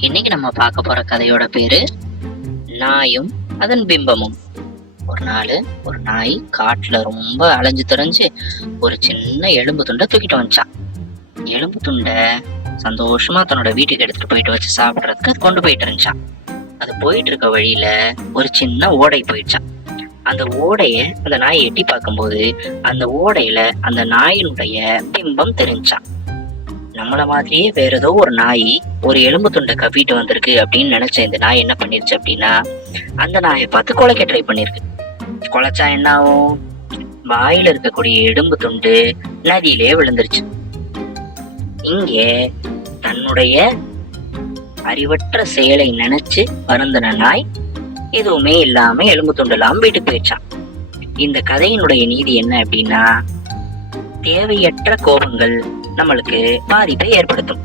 இன்னைக்கு நம்ம பார்க்க போற கதையோட பேரு நாயும் அதன் பிம்பமும். ஒரு நாள் ஒரு நாய் காட்டுல ரொம்ப அலைஞ்சு திரிஞ்சு ஒரு சின்ன எலும்பு துண்டை தூக்கிட்டு வந்துச்சான். எலும்பு துண்டை சந்தோஷமா தன்னோட வீட்டுக்கு எடுத்துட்டு போயிட்டு வச்சு சாப்பிட்றதுக்கு அது கொண்டு போயிட்டு இருந்துச்சான். அது போயிட்டு இருக்க வழியில ஒரு சின்ன ஓடை போயிடுச்சான். அந்த ஓடைய அந்த நாய் எட்டி பார்க்கும்போது அந்த ஓடையில அந்த நாயினுடைய பிம்பம் தெரிஞ்சான். நம்மள மாதிரியே வேற ஏதோ ஒரு நாய் ஒரு எலும்பு துண்டை கவ்விட்டு வந்திருக்கு அப்படின்னு நினைச்ச இந்த நாய் என்ன பண்ணிருச்சு அப்படின்னா, அந்த நாயை பார்த்து குலைக்க ட்ரை பண்ணிருக்கு. குலைச்சா என்ன ஆகும்? வாயில இருக்கக்கூடிய எலும்பு துண்டு நதியிலே விழுந்துருச்சு. இங்கே தன்னுடைய அறிவற்ற செயலை நினைச்சு வருந்தின நாய் எதுவுமே இல்லாம எலும்பு துண்டு எல்லாம் வீட்டுக்கு போயிடுச்சான். இந்த கதையினுடைய நீதி என்ன அப்படின்னா, தேவையற்ற கோபங்கள் நம்மளுக்கு பாதிப்பை ஏற்படுத்தும்.